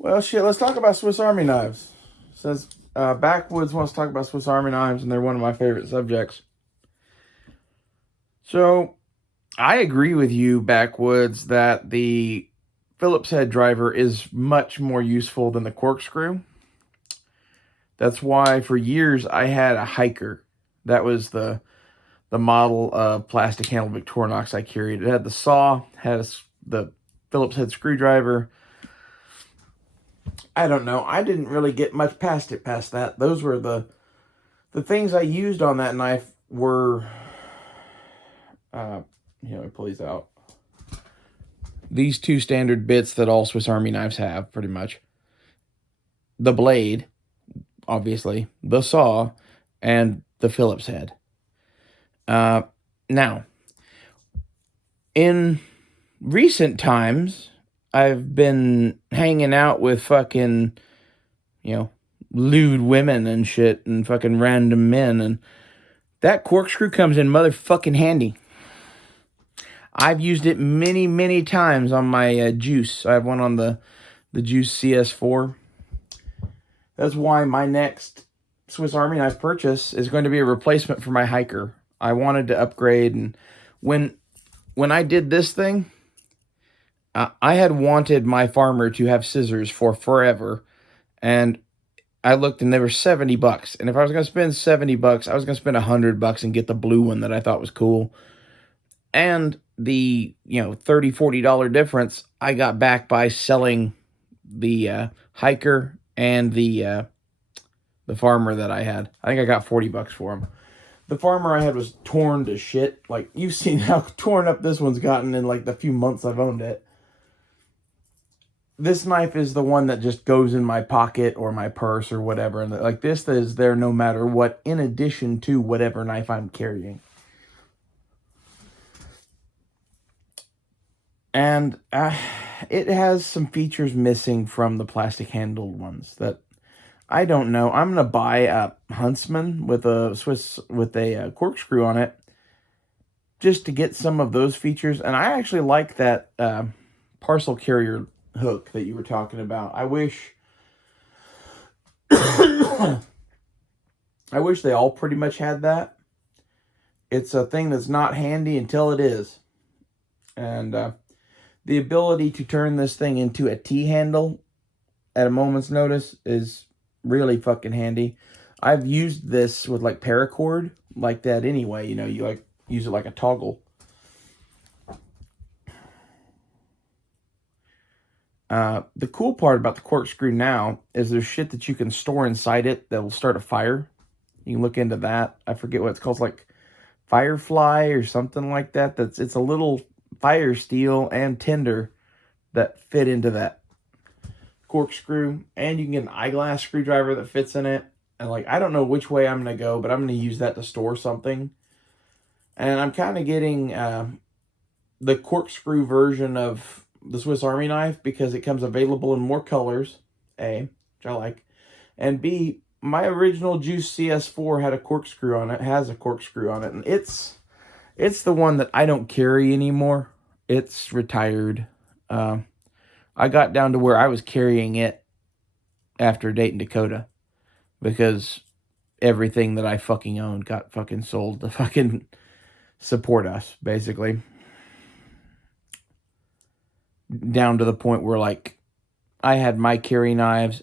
Well, shit, let's talk about Swiss Army knives. Says Backwoods wants to talk about Swiss Army knives, and they're one of my favorite subjects. So, I agree with you, Backwoods, that the Phillips head driver is much more useful than the corkscrew. That's why for years I had a hiker. That was the model of plastic handle Victorinox I carried. It had the saw, has the Phillips head screwdriver. I don't know. I didn't really get much past that. Those were the things I used on that knife were I pull these out. These two standard bits that all Swiss Army knives have, pretty much. The blade, obviously, the saw, and the Phillips head. Now, in recent times, I've been hanging out with fucking, lewd women and shit and fucking random men, and that corkscrew comes in motherfucking handy. I've used it many, many times on my Juice. I have one on the Juice CS4. That's why my next Swiss Army knife purchase is going to be a replacement for my hiker. I wanted to upgrade, and when I did this thing, I had wanted my farmer to have scissors for forever, and I looked and they were $70. And if I was going to spend $70, I was going to spend $100 and get the blue one that I thought was cool. And the, $30-$40 difference I got back by selling the hiker and the farmer that I had. I think I got $40 for them. The farmer I had was torn to shit. Like, you've seen how torn up this one's gotten in like the few months I've owned it. This knife is the one that just goes in my pocket or my purse or whatever. And like this is there no matter what, in addition to whatever knife I'm carrying. And it has some features missing from the plastic handled ones that I don't know. I'm gonna buy a Huntsman with a corkscrew on it, just to get some of those features. And I actually like that parcel carrier hook that you were talking about. I wish I wish they all pretty much had that. It's a thing that's not handy until it is. And the ability to turn this thing into a T-handle at a moment's notice is really fucking handy. I've used this with like paracord like that anyway. You like use it like a toggle. The cool part about the corkscrew now is there's shit that you can store inside it that will start a fire. You can look into that. I forget what it's called, like Firefly or something like that. It's a little fire steel and tinder that fit into that corkscrew, and you can get an eyeglass screwdriver that fits in it. And like, I don't know which way I'm gonna go, but I'm gonna use that to store something. And I'm kind of getting the corkscrew version of the Swiss Army knife because it comes available in more colors, A, which I like, and B, my original Juice CS4 had a corkscrew on it, has a corkscrew on it, and it's the one that I don't carry anymore. It's retired. I got down to where I was carrying it after dating Dakota because everything that I fucking owned got fucking sold to fucking support us, basically. Down to the point where, like, I had my carry knives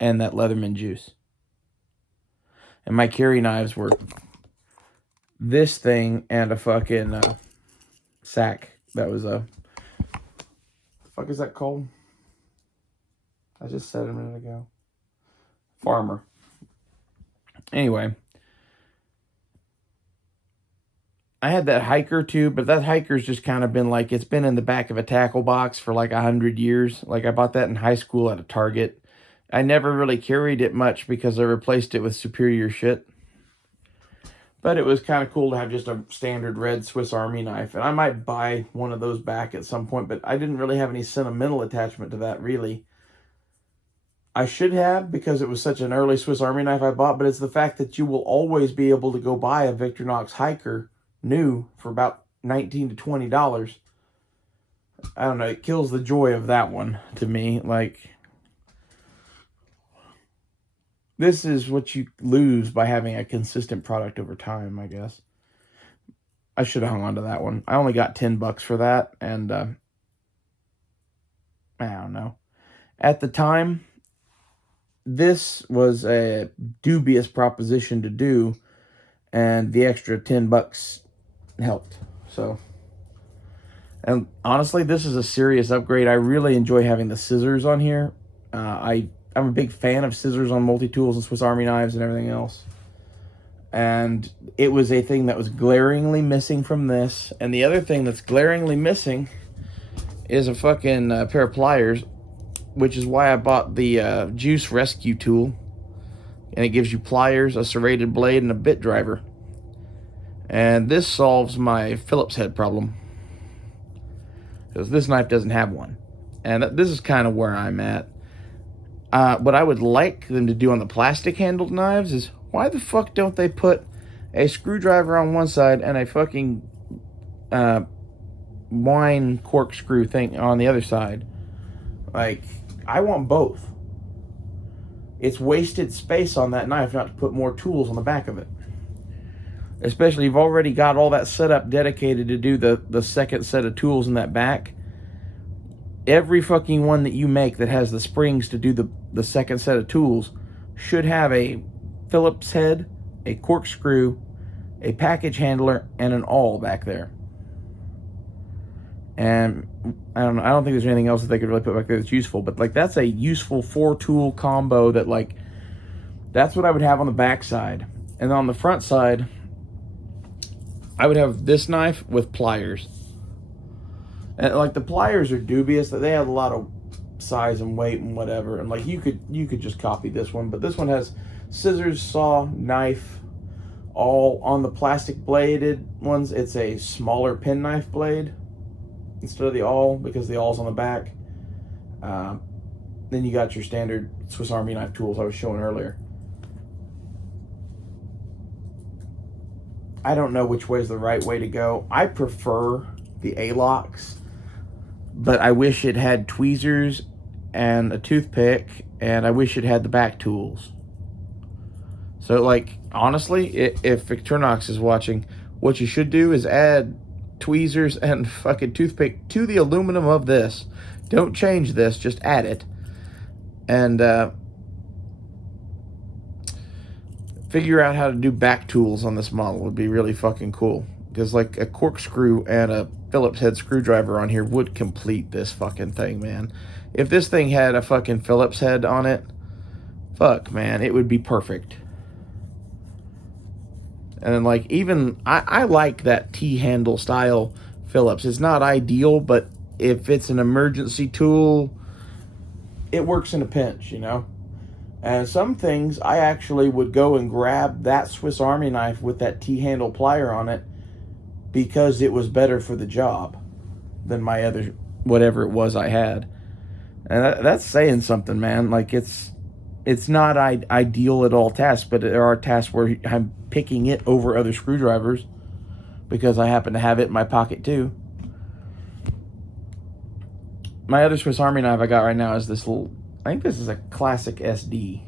and that Leatherman Juice. And my carry knives were this thing and a fucking sack. That was a... the fuck is that called? I just said it a minute ago. Farmer. Anyway. I had that hiker too, but that hiker's just kind of been like, it's been in the back of a tackle box for like 100 years. Like, I bought that in high school at a Target. I never really carried it much because I replaced it with superior shit. But it was kind of cool to have just a standard red Swiss Army knife. And I might buy one of those back at some point, but I didn't really have any sentimental attachment to that, really. I should have, because it was such an early Swiss Army knife I bought, but it's the fact that you will always be able to go buy a Victorinox hiker new for about $19 to $20. I don't know, it kills the joy of that one to me. Like, This is what you lose by having a consistent product over time, I guess. I should have hung on to that one. I only got $10 for that, and I don't know. At the time, this was a dubious proposition to do, and the extra $10 helped. So, and honestly, this is a serious upgrade. I really enjoy having the scissors on here. I'm a big fan of scissors on multi-tools and Swiss Army knives and everything else. And it was a thing that was glaringly missing from this. And the other thing that's glaringly missing is a fucking pair of pliers, which is why I bought the Juice Rescue tool. And it gives you pliers, a serrated blade, and a bit driver. And this solves my Phillips head problem, because this knife doesn't have one. And this is kind of where I'm at. What I would like them to do on the plastic handled knives is, why the fuck don't they put a screwdriver on one side and a fucking wine corkscrew thing on the other side? Like, I want both. It's wasted space on that knife not to put more tools on the back of it. Especially, you've already got all that setup dedicated to do the second set of tools in that back. Every fucking one that you make that has the springs to do the second set of tools should have a Phillips head, a corkscrew, a package handler, and an awl back there. And I don't think there's anything else that they could really put back there that's useful, but like, that's a useful 4-tool combo that, like, that's what I would have on the back side. And on the front side, I would have this knife with pliers. And like, the pliers are dubious, that they have a lot of size and weight and whatever, and like, you could just copy this one, but this one has scissors, saw, knife, all on the plastic bladed ones. It's a smaller penknife blade instead of the awl, because the awl's on the back. Then you got your standard Swiss Army knife tools I was showing earlier. I don't know which way is the right way to go. I prefer the A-locks, but I wish it had tweezers and a toothpick, and I wish it had the back tools. So, like, honestly, if Victorinox is watching, what you should do is add tweezers and fucking toothpick to the aluminum of this. Don't change this, just add it. And figure out how to do back tools on this model would be really fucking cool. Because, like, a corkscrew and a Phillips head screwdriver on here would complete this fucking thing, man. If this thing had a fucking Phillips head on it, fuck, man, it would be perfect. And then, like, even, I like that T-handle style Phillips. It's not ideal, but if it's an emergency tool, it works in a pinch, you know? And some things, I actually would go and grab that Swiss Army knife with that T-handle plier on it, because it was better for the job than my other, whatever it was I had. And that's saying something, man. Like, it's not ideal at all tasks, but there are tasks where I'm picking it over other screwdrivers because I happen to have it in my pocket too. My other Swiss Army knife I got right now is this little, I think this is a classic SD.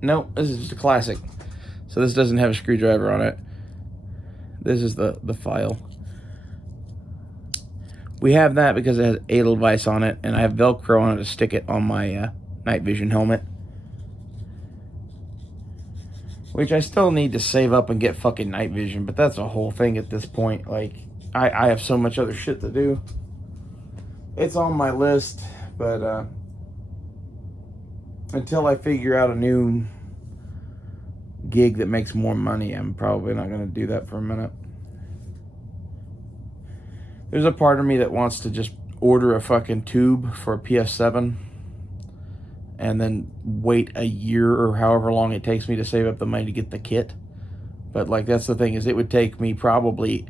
No, this is just a classic. So this doesn't have a screwdriver on it. This is the file. We have that because it has Edelweiss on it, and I have Velcro on it to stick it on my night vision helmet. Which I still need to save up and get fucking night vision, but that's a whole thing at this point. Like, I have so much other shit to do. It's on my list, but until I figure out a new gig that makes more money, I'm probably not going to do that for a minute. There's a part of me that wants to just order a fucking tube for a PS7 and then wait a year or however long it takes me to save up the money to get the kit. But, like, that's the thing, is it would take me probably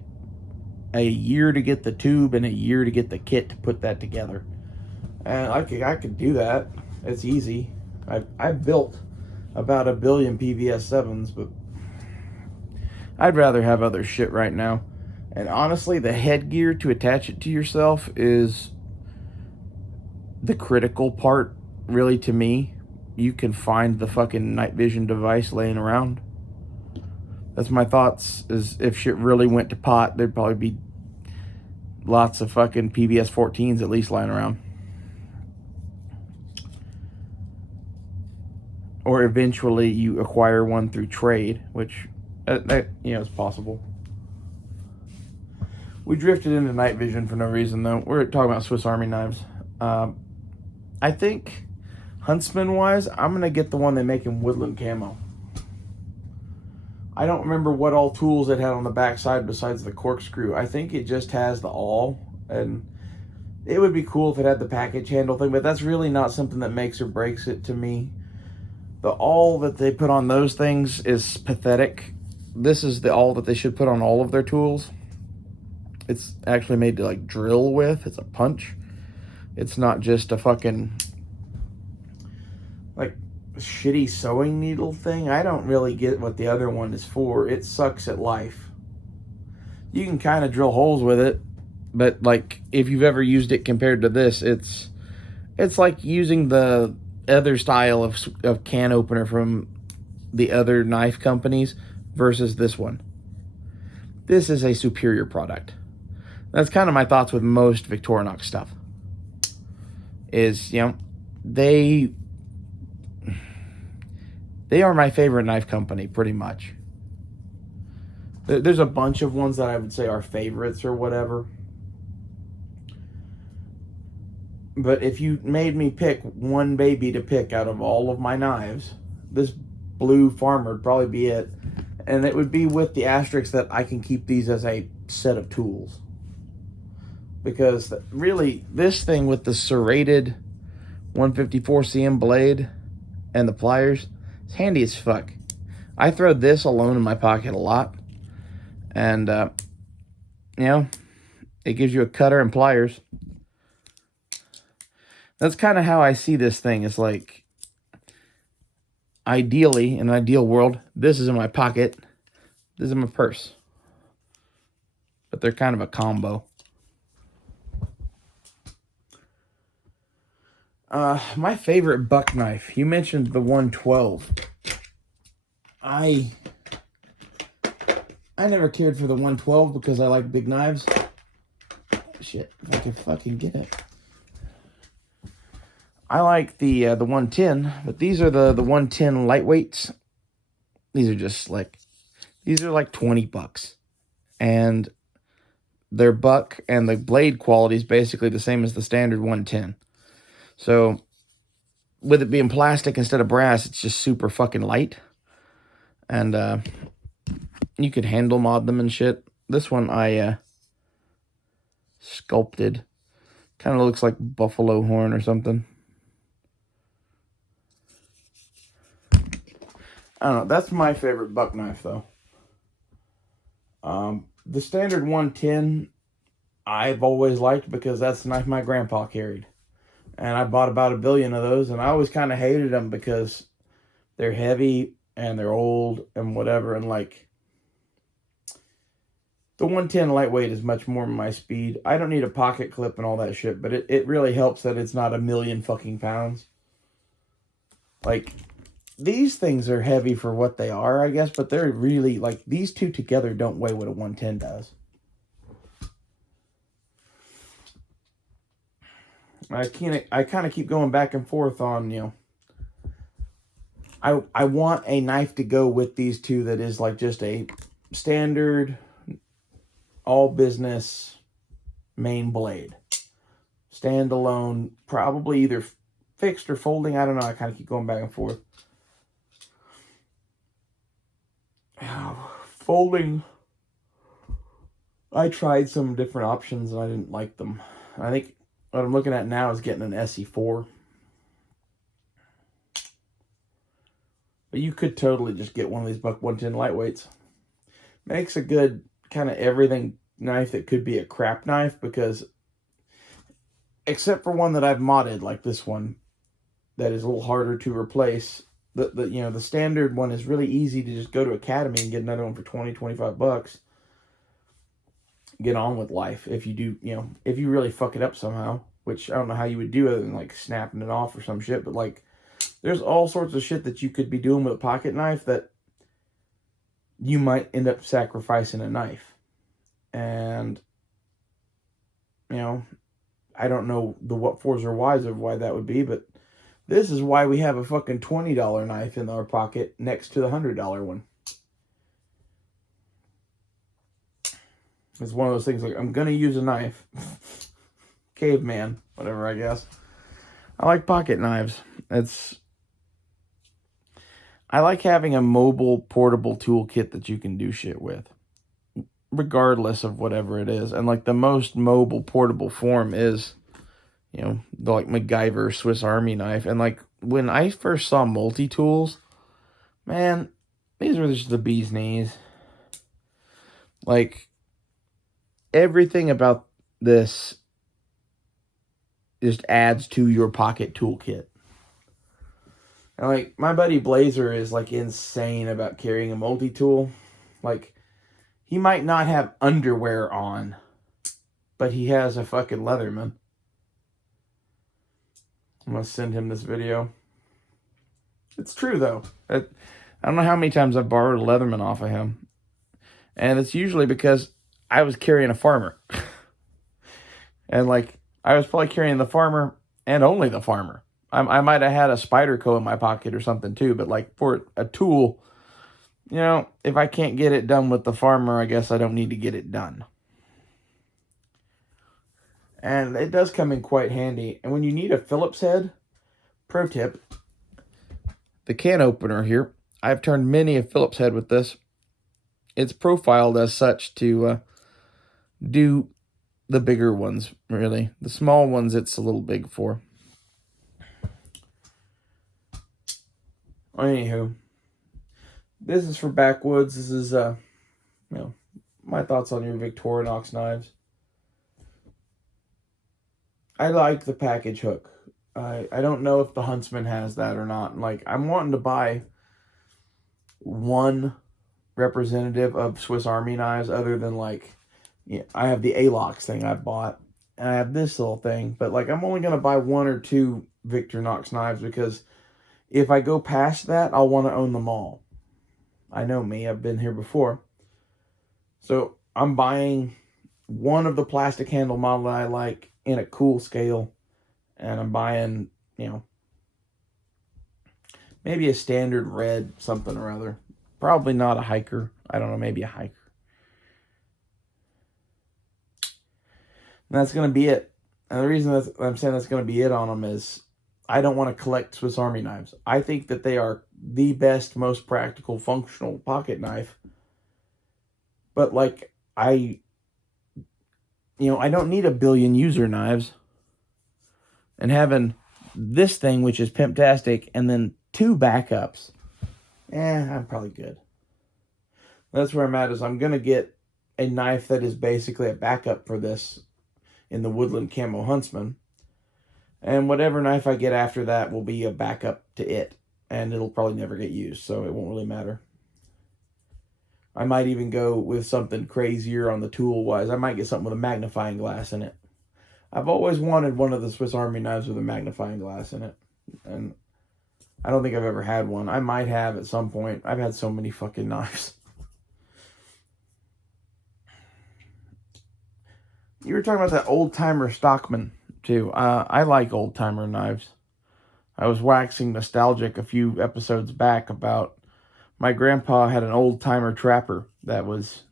a year to get the tube and a year to get the kit to put that together. And I could do that. It's easy. I've built about 1 billion PVS7s, but I'd rather have other shit right now. And honestly, the headgear to attach it to yourself is the critical part really, to me, you can find the fucking night vision device laying around. That's my thoughts, is if shit really went to pot, there'd probably be lots of fucking PBS 14s at least lying around. Or eventually you acquire one through trade, which, is possible. We drifted into night vision for no reason, though. We're talking about Swiss Army knives. I think, Huntsman-wise, I'm going to get the one they make in woodland camo. I don't remember what all tools it had on the backside besides the corkscrew. I think it just has the awl, and it would be cool if it had the package handle thing, but that's really not something that makes or breaks it to me. The awl that they put on those things is pathetic. This is the awl that they should put on all of their tools. It's actually made to like drill with. It's a punch. It's not just a fucking like shitty sewing needle thing. I don't really get what the other one is for. It sucks at life. You can kind of drill holes with it, but like if you've ever used it compared to this, it's like using the other style of can opener from the other knife companies versus this one. This is a superior product. That's kind of my thoughts with most Victorinox stuff. Is, they are my favorite knife company, pretty much. There's a bunch of ones that I would say are favorites or whatever. But if you made me pick one baby to pick out of all of my knives, this Blue Farmer would probably be it. And it would be with the asterisk that I can keep these as a set of tools. Because really, this thing with the serrated 154 CM blade and the pliers, it's handy as fuck. I throw this alone in my pocket a lot. And, it gives you a cutter and pliers. That's kind of how I see this thing. It's like, ideally, in an ideal world, this is in my pocket. This is in my purse. But they're kind of a combo. My favorite buck knife. You mentioned the 112. I never cared for the 112 because I like big knives. Shit, if I could fucking get it. I like the 110, but these are the 110 lightweights. These are just like, these are like $20. And their buck and the blade quality is basically the same as the standard 110. So, with it being plastic instead of brass, it's just super fucking light. And, you could handle mod them and shit. This one I, sculpted. Kind of looks like buffalo horn or something. I don't know. That's my favorite buck knife, though. The standard 110, I've always liked because that's the knife my grandpa carried. And I bought about 1 billion of those, and I always kind of hated them because they're heavy and they're old and whatever. And like, the 110 lightweight is much more my speed. I don't need a pocket clip and all that shit, but it really helps that it's not 1,000,000 fucking pounds. Like, these things are heavy for what they are, I guess, but they're really, like, these two together don't weigh what a 110 does. I kind of keep going back and forth on, I want a knife to go with these two that is like just a standard, all business main blade. Standalone, probably either fixed or folding. I don't know. I kind of keep going back and forth. Folding, I tried some different options and I didn't like them. I think what I'm looking at now is getting an SE4. But you could totally just get one of these Buck 110 lightweights. Makes a good kind of everything knife that could be a crap knife, because except for one that I've modded, like this one, that is a little harder to replace. The standard one is really easy to just go to Academy and get another one for $20-25. Get on with life if you do, if you really fuck it up somehow, which I don't know how you would do it than like snapping it off or some shit, but like there's all sorts of shit that you could be doing with a pocket knife that you might end up sacrificing a knife. And, you know, I don't know the what fors or whys of why that would be, but this is why we have a fucking $20 knife in our pocket next to the $100 one. It's one of those things like, I'm going to use a knife. Caveman, whatever, I guess. I like pocket knives. I like having a mobile, portable toolkit that you can do shit with, regardless of whatever it is. And like the most mobile, portable form is, you know, the like MacGyver Swiss Army knife. And like when I first saw multi-tools, man, these were just the bee's knees. Like everything about this just adds to your pocket toolkit. And like my buddy Blazer is like insane about carrying a multi-tool. Like he might not have underwear on, but he has a fucking Leatherman. I'm going to send him this video. It's true, though. I don't know how many times I've borrowed a Leatherman off of him. And it's usually because I was carrying a Farmer. And, like, I was probably carrying the Farmer and only the Farmer. I might have had a Spyderco in my pocket or something, too. But, like, for a tool, you know, if I can't get it done with the Farmer, I guess I don't need to get it done. And it does come in quite handy. And when you need a Phillips head, pro tip, the can opener here, I've turned many a Phillips head with this. It's profiled as such to do the bigger ones, really. The small ones, it's a little big for. Anywho, this is for Backwoods. This is, you know, my thoughts on your Victorinox knives. I like the package hook. I don't know if the Huntsman has that or not. Like, I'm wanting to buy one representative of Swiss Army knives other than, like, yeah, I have the Alox thing I bought. And I have this little thing. But, like, I'm only going to buy one or two Victorinox knives because if I go past that, I'll want to own them all. I know me. I've been here before. So, I'm buying one of the plastic handle model that I like in a cool scale, and I'm buying, you know, maybe a standard red something or other. Probably not a hiker. I don't know, maybe a hiker. And that's going to be it. And the reason that I'm saying that's going to be it on them is I don't want to collect Swiss Army knives. I think that they are the best, most practical, functional pocket knife. But, like, I don't need a billion user knives. And having this thing, which is pimptastic, and then two backups, I'm probably good. That's where I'm at, is I'm going to get a knife that is basically a backup for this in the Woodland Camo Huntsman. And whatever knife I get after that will be a backup to it. And it'll probably never get used, so it won't really matter. I might even go with something crazier on the tool-wise. I might get something with a magnifying glass in it. I've always wanted one of the Swiss Army knives with a magnifying glass in it. And I don't think I've ever had one. I might have at some point. I've had so many fucking knives. You were talking about that old-timer Stockman, too. I like old-timer knives. I was waxing nostalgic a few episodes back about my grandpa had an old-timer trapper that was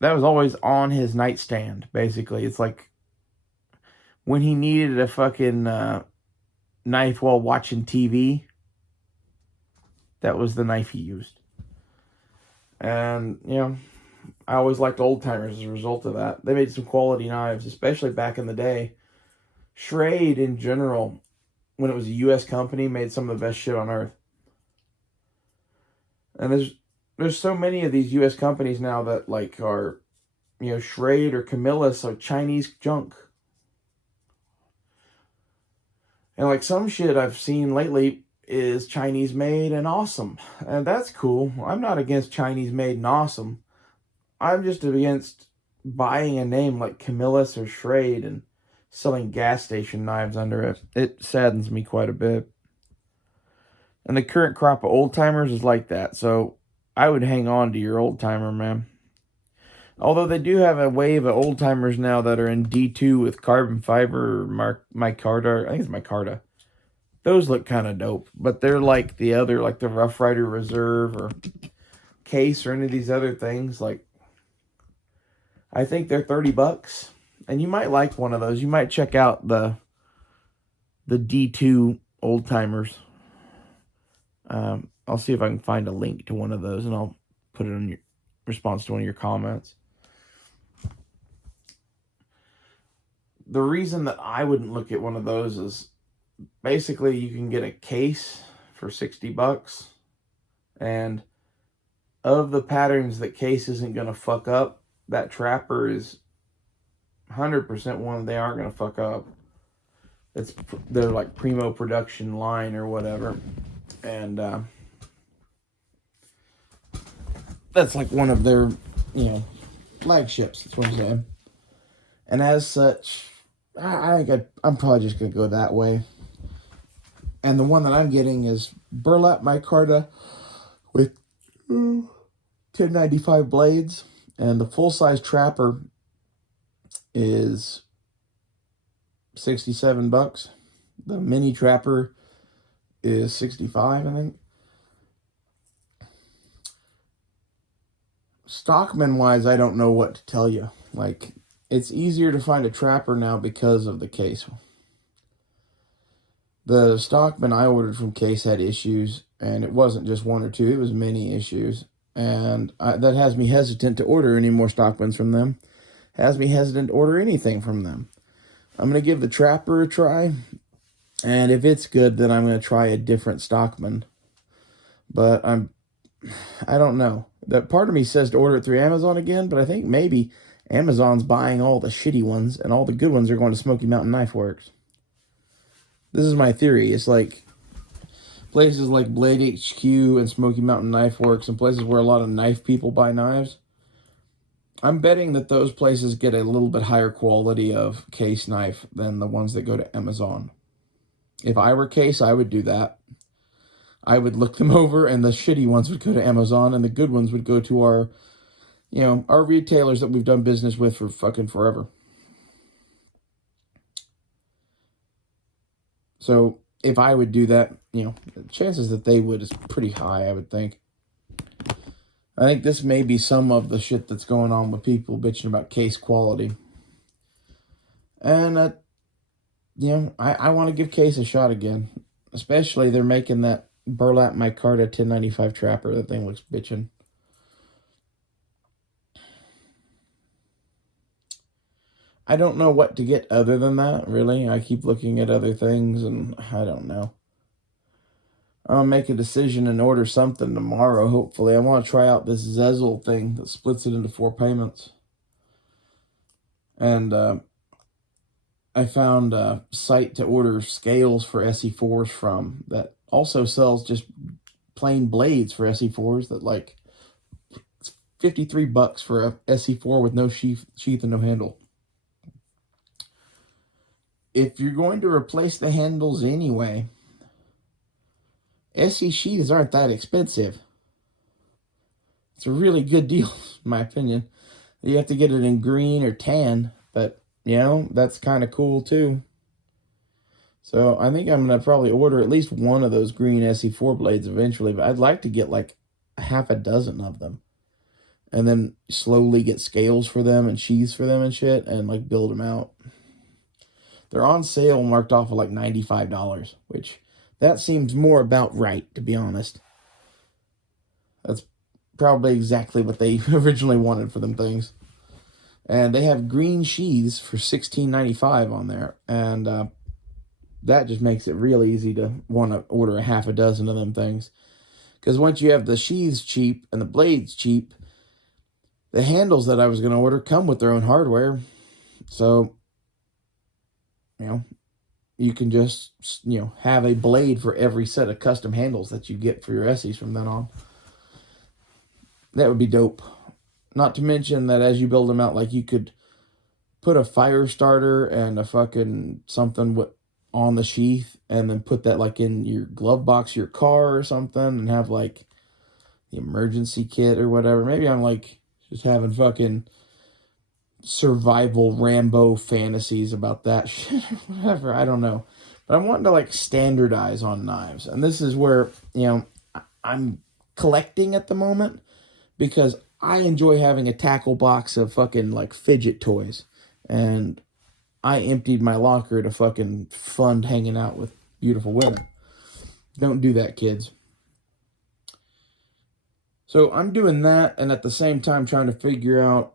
always on his nightstand, basically. It's like when he needed a fucking knife while watching TV, that was the knife he used. And, you know, I always liked old-timers as a result of that. They made some quality knives, especially back in the day. Schrade, in general, when it was a U.S. company, made some of the best shit on earth. And there's so many of these U.S. companies now that, like, are, you know, Schrade or Camillus are Chinese junk. And, like, some shit I've seen lately is Chinese made and awesome. And that's cool. I'm not against Chinese made and awesome. I'm just against buying a name like Camillus or Schrade and selling gas station knives under it. It saddens me quite a bit. And the current crop of old timers is like that, so I would hang on to your old timer, man. Although they do have a wave of old timers now that are in D2 with carbon fiber or micarta. I think it's micarta. Those look kind of dope, but they're like the other, like the Rough Rider Reserve or Case or any of these other things. Like, I think they're $30, and you might like one of those. You might check out the D2 old timers. I'll see if I can find a link to one of those, and I'll put it in your response to one of your comments. The reason that I wouldn't look at one of those is basically you can get a case for $60, and of the patterns that Case isn't going to fuck up, that Trapper is 100% one they aren't going to fuck up. It's their like primo production line or whatever, and that's like one of their, flagships. That's what I'm saying. And as such, I think I'm probably just going to go that way. And the one that I'm getting is burlap micarta with 1095 blades. And the full-size Trapper is $67. The mini Trapper is $65, I think. Stockman-wise, I don't know what to tell you. Like, it's easier to find a Trapper now because of the Case. The Stockman I ordered from Case had issues, and it wasn't just one or two, it was many issues. And that has me hesitant to order any more Stockmans from them. Has me hesitant to order anything from them. I'm going to give the Trapper a try, and if it's good, then I'm going to try a different Stockman. But I don't know. That part of me says to order it through Amazon again, but I think maybe Amazon's buying all the shitty ones, and all the good ones are going to Smoky Mountain Knife Works. This is my theory. It's like places like Blade HQ and Smoky Mountain Knife Works and places where a lot of knife people buy knives. I'm betting that those places get a little bit higher quality of Case knife than the ones that go to Amazon. If I were Case, I would do that. I would look them over, and the shitty ones would go to Amazon, and the good ones would go to our retailers that we've done business with for fucking forever. So if I would do that, the chances that they would is pretty high, I would think. I think this may be some of the shit that's going on with people bitching about Case quality. And, I want to give Case a shot again. Especially they're making that burlap micarta 1095 Trapper. That thing looks bitchin'. I don't know what to get other than that, really. I keep looking at other things, and I don't know. I'll make a decision and order something tomorrow, hopefully. I want to try out this Zezel thing that splits it into 4 payments. And I found a site to order scales for SE4s from that also sells just plain blades for SE4s that, like, it's $53 for a SE4 with no sheath and no handle. If you're going to replace the handles anyway, SE sheaths aren't that expensive. It's a really good deal, in my opinion. You have to get it in green or tan, but, that's kind of cool, too. So I think I'm going to probably order at least one of those green SE4 blades eventually, but I'd like to get, like, half a dozen of them. And then slowly get scales for them and sheaths for them and shit, and, like, build them out. They're on sale, marked off at like $95, which that seems more about right, to be honest. That's probably exactly what they originally wanted for them things. And they have green sheaths for $16.95 on there, and that just makes it real easy to want to order a half a dozen of them things. Because once you have the sheaths cheap and the blades cheap, the handles that I was going to order come with their own hardware. So you can just, have a blade for every set of custom handles that you get for your SEs from then on. That would be dope. Not to mention that as you build them out, like, you could put a fire starter and a fucking something on the sheath, and then put that like in your glove box of your car or something, and have like the emergency kit or whatever. Maybe I'm like just having fucking survival Rambo fantasies about that shit or whatever. I don't know. But I'm wanting to like standardize on knives. And this is where, I'm collecting at the moment, because I enjoy having a tackle box of fucking like fidget toys. And I emptied my locker to fucking fund hanging out with beautiful women. Don't do that, kids. So I'm doing that, and at the same time trying to figure out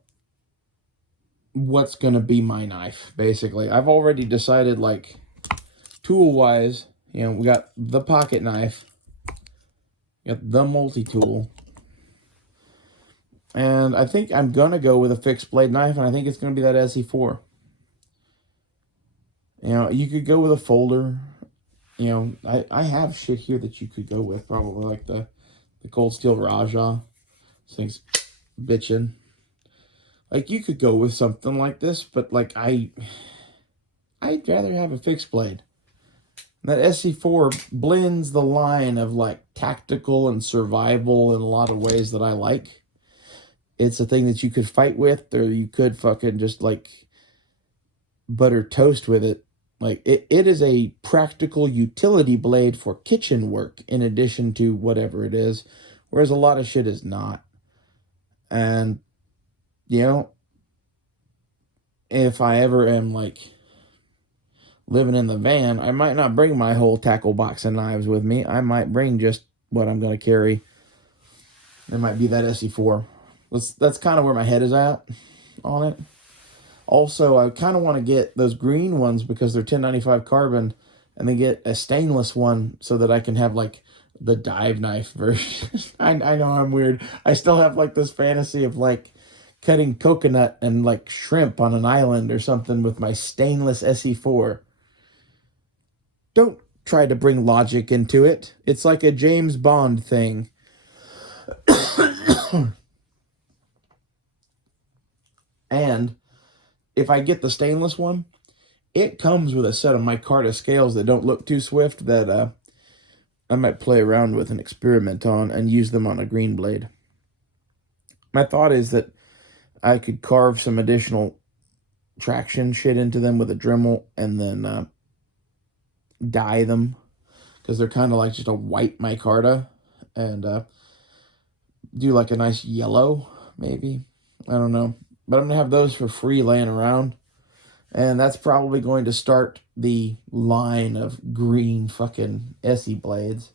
what's going to be my knife, basically. I've already decided, like, tool-wise, we got the pocket knife, we got the multi-tool, and I think I'm going to go with a fixed blade knife, and I think it's going to be that SE4. You could go with a folder. I have shit here that you could go with, probably, like the Cold Steel Raja. This thing's bitchin'. Like, you could go with something like this, but, like, I'd rather have a fixed blade. That SC4 blends the line of, like, tactical and survival in a lot of ways that I like. It's a thing that you could fight with, or you could fucking just, like, butter toast with it. Like, it is a practical utility blade for kitchen work, in addition to whatever it is, whereas a lot of shit is not. And if I ever am like living in the van, I might not bring my whole tackle box of knives with me. I might bring just what I'm going to carry. It might be that SE4. That's kind of where my head is at on it. Also, I kind of want to get those green ones because they're 1095 carbon, and then get a stainless one so that I can have like the dive knife version. I know I'm weird. I still have like this fantasy of like cutting coconut and like shrimp on an island or something with my stainless SE4. Don't try to bring logic into it. It's like a James Bond thing. And if I get the stainless one, it comes with a set of micarta scales that don't look too swift that I might play around with and experiment on and use them on a green blade. My thought is that I could carve some additional traction shit into them with a Dremel, and then dye them, because they're kind of like just a white micarta, and do like a nice yellow, maybe. I don't know. But I'm going to have those for free laying around. And that's probably going to start the line of green fucking Essie blades.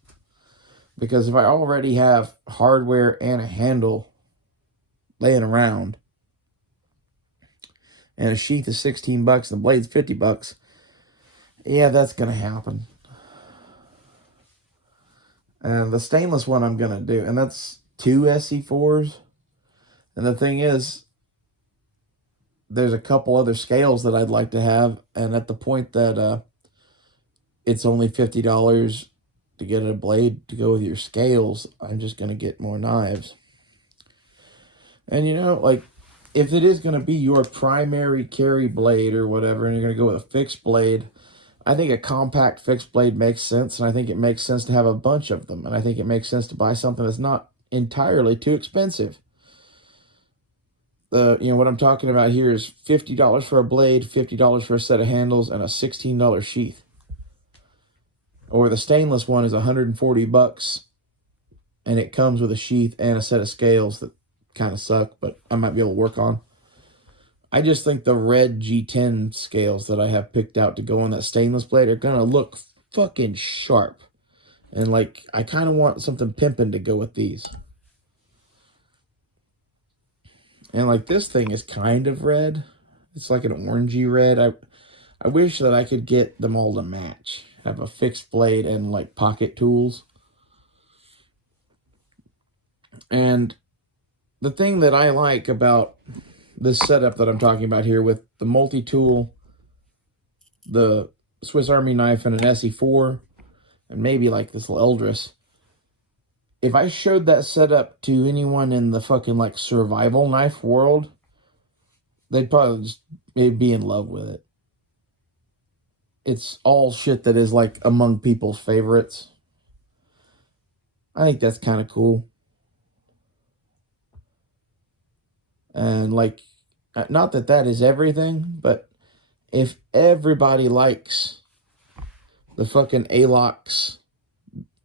Because if I already have hardware and a handle laying around, and a sheath is $16 and the blade's $50, yeah, that's going to happen. And the stainless one I'm going to do, and that's 2 SE4s. And the thing is, there's a couple other scales that I'd like to have, and at the point that it's only $50 to get a blade to go with your scales, I'm just going to get more knives. And like, if it is going to be your primary carry blade or whatever, and you're going to go with a fixed blade, I think a compact fixed blade makes sense, and I think it makes sense to have a bunch of them, and I think it makes sense to buy something that's not entirely too expensive. What I'm talking about here is $50 for a blade, $50 for a set of handles, and a $16 sheath. Or the stainless one is $140, and it comes with a sheath and a set of scales that kind of suck, but I might be able to work on. I just think the red G10 scales that I have picked out to go on that stainless blade are going to look fucking sharp. And, like, I kind of want something pimping to go with these. And, like, this thing is kind of red. It's like an orangey red. I wish that I could get them all to match. Have a fixed blade and, like, pocket tools. And the thing that I like about this setup that I'm talking about here with the multi-tool, the Swiss Army knife, and an SE4, and maybe like this Eldris, if I showed that setup to anyone in the fucking like survival knife world, they'd probably just They'd be in love with it. It's all shit that is like among people's favorites. I think that's kind of cool. And like, not that that is everything, but if everybody likes the fucking Alox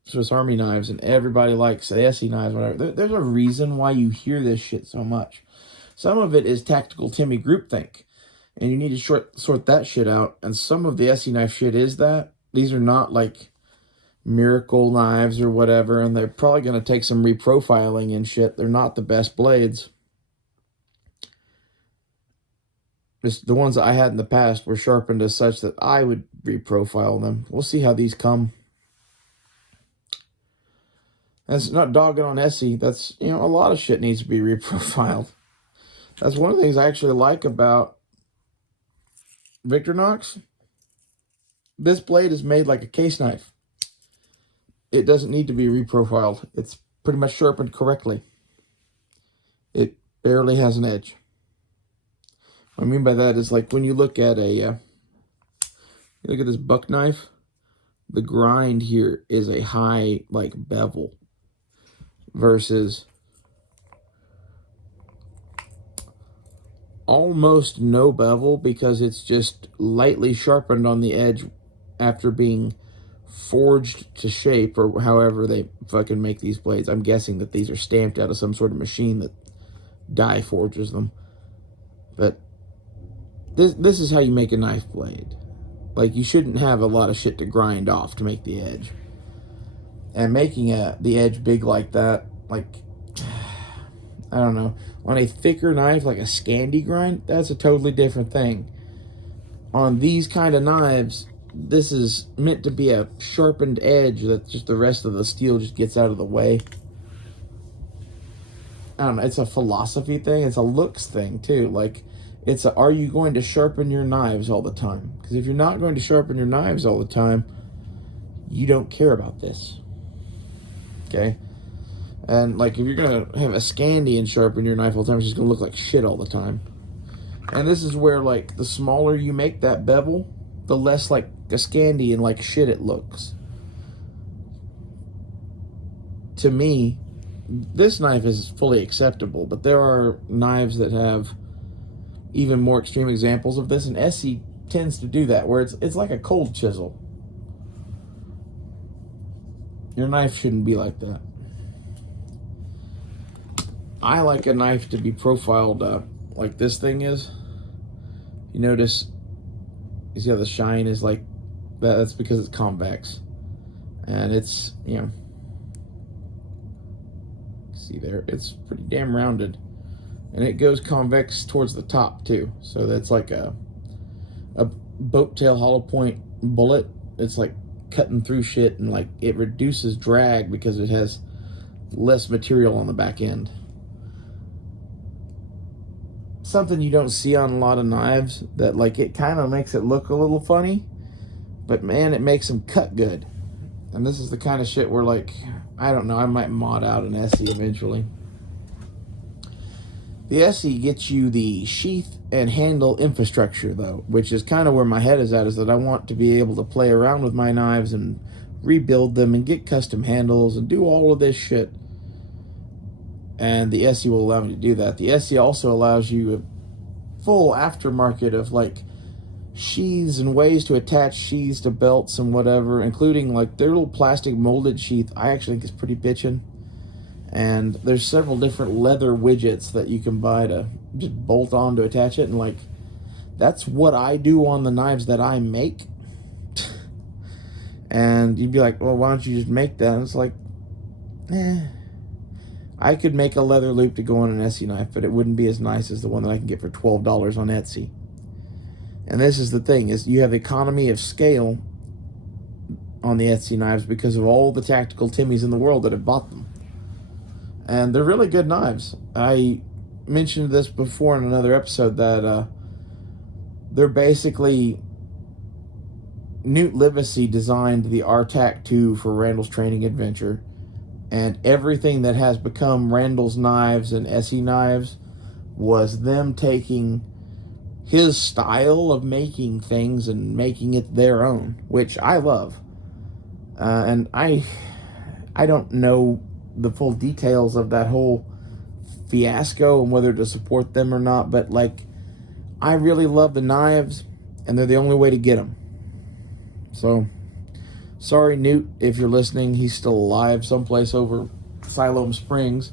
Swiss Army knives and everybody likes the ESEE knives, whatever, there's a reason why you hear this shit so much. Some of it is tactical Timmy groupthink, and you need to sort that shit out. And some of the ESEE knife shit is that. These are not like miracle knives or whatever, and they're probably going to take some reprofiling and shit. They're not the best blades. Just the ones that I had in the past were sharpened as such that I would reprofile them. We'll see how these come. That's not dogging on ESEE. That's, you know, a lot of shit needs to be reprofiled. That's one of the things I actually like about Victorinox. This blade is made like a case knife. It doesn't need to be reprofiled. It's pretty much sharpened correctly. It barely has an edge. What I mean by that is like when you look at this buck knife, the grind here is a high like bevel versus almost no bevel because it's just lightly sharpened on the edge after being forged to shape, or however they fucking make these blades. I'm guessing that these are stamped out of some sort of machine that die forges them. But this is how you make a knife blade. Like, you shouldn't have a lot of shit to grind off to make the edge. And making the edge big like that, like, I don't know, on a thicker knife like a Scandi grind, that's a totally different thing. On these kind of knives, this is meant to be a sharpened edge that just the rest of the steel just gets out of the way. I don't know, it's a philosophy thing, it's a looks thing too. Like, it's a, are you going to sharpen your knives all the time? Because if you're not going to sharpen your knives all the time, you don't care about this. Okay? And like, if you're going to have a Scandi and sharpen your knife all the time, it's just going to look like shit all the time. And this is where, like, the smaller you make that bevel, the less like a Scandi and like shit it looks. To me, this knife is fully acceptable, but there are knives that have even more extreme examples of this, and ESEE tends to do that, where it's like a cold chisel. Your knife shouldn't be like that. I like a knife to be profiled like this thing is. You notice, you see how the shine is like that? That's because it's convex. And it's, you know, see there, it's pretty damn rounded. And it goes convex towards the top too. So that's like a boat tail hollow point bullet. It's like cutting through shit, and like it reduces drag because it has less material on the back end. Something you don't see on a lot of knives, that like it kind of makes it look a little funny, but man, it makes them cut good. And this is the kind of shit where, like, I don't know, I might mod out an ESEE eventually. The ESEE gets you the sheath and handle infrastructure, though, which is kind of where my head is at, is that I want to be able to play around with my knives and rebuild them and get custom handles and do all of this shit. And the ESEE will allow me to do that. The ESEE also allows you a full aftermarket of, like, sheaths and ways to attach sheaths to belts and whatever, including, like, their little plastic molded sheath I actually think is pretty bitchin'. And there's several different leather widgets that you can buy to just bolt on to attach it. And like, that's what I do on the knives that I make. And you'd be like, well, why don't you just make that? And it's like, I could make a leather loop to go on an ESEE knife, but it wouldn't be as nice as the one that I can get for $12 on Etsy. And this is the thing, is you have economy of scale on the ESEE knives because of all the tactical Timmies in the world that have bought them. And they're really good knives. I mentioned this before in another episode that they're basically... Newt Livesey designed the RTAC 2 for Randall's Training Adventure. And everything that has become Randall's knives and ESEE knives was them taking his style of making things and making it their own, which I love. And I don't know the full details of that whole fiasco and whether to support them or not, but like, I really love the knives, and they're the only way to get them. So, sorry, Newt, if you're listening. He's still alive someplace over Siloam Springs.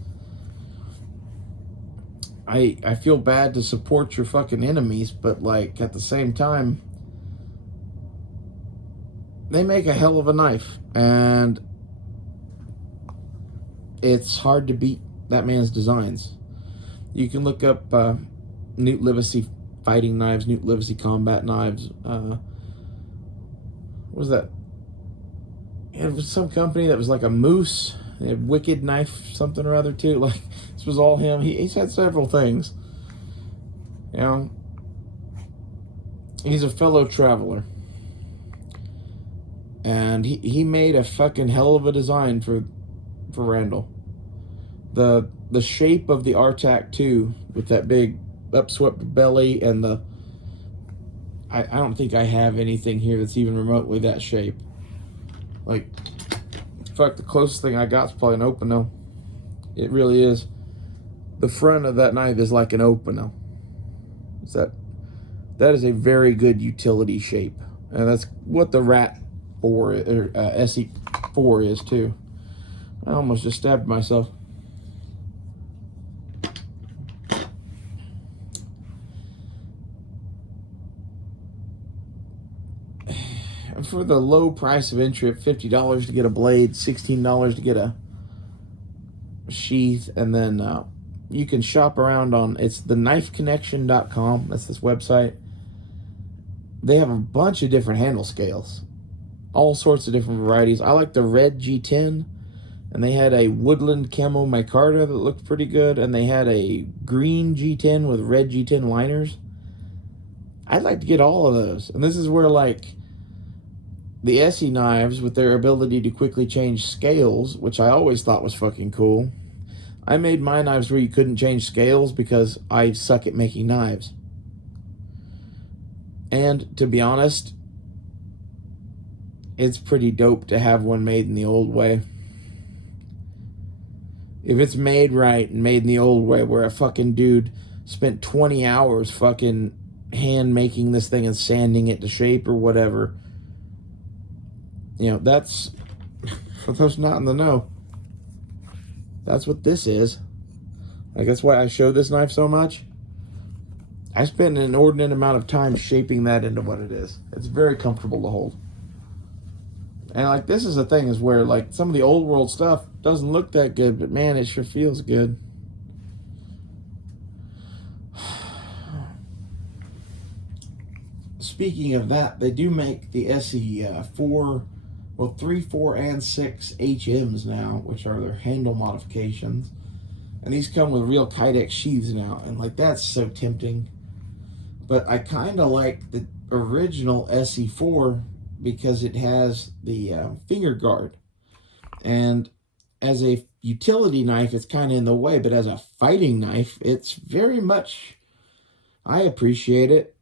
I feel bad to support your fucking enemies, but like, at the same time, they make a hell of a knife, and it's hard to beat that man's designs. You can look up Newt Livesey fighting knives, Newt Livesey combat knives. What was that? It was some company that was like a moose, a wicked knife, something or other too. Like, this was all him. He's had several things. You know, he's a fellow traveler. And he made a fucking hell of a design for Randall. The shape of the Artac 2 with that big upswept belly and the... I don't think I have anything here that's even remotely that shape. Like, fuck, the closest thing I got is probably an Opinel. It really is. The front of that knife is like an Opinel. That is a very good utility shape. And that's what the Rat 4 or SE4 is too. I almost just stabbed myself. For the low price of entry of $50 to get a blade, $16 to get a sheath, and then you can shop around on, it's theknifeconnection.com. That's this website. They have a bunch of different handle scales, all sorts of different varieties. I like the red G10, and they had a woodland camo micarta that looked pretty good, and they had a green G10 with red G10 liners. I'd like to get all of those. And this is where, like, the Essie knives, with their ability to quickly change scales, which I always thought was fucking cool. I made my knives where you couldn't change scales because I suck at making knives. And to be honest, it's pretty dope to have one made in the old way. If it's made right and made in the old way, where a fucking dude spent 20 hours fucking hand making this thing and sanding it to shape or whatever, you know, that's, for those not in the know, that's what this is. Like, that's why I show this knife so much. I spend an inordinate amount of time shaping that into what it is. It's very comfortable to hold. And, like, this is the thing, is where, like, some of the old world stuff doesn't look that good, but man, it sure feels good. Speaking of that, they do make the SE4, well, 3, 4, and 6 HMs now, which are their handle modifications. And these come with real Kydex sheaths now, and like, that's so tempting. But I kind of like the original SE4 because it has the finger guard. And as a utility knife, it's kind of in the way, but as a fighting knife, it's very much, I appreciate it.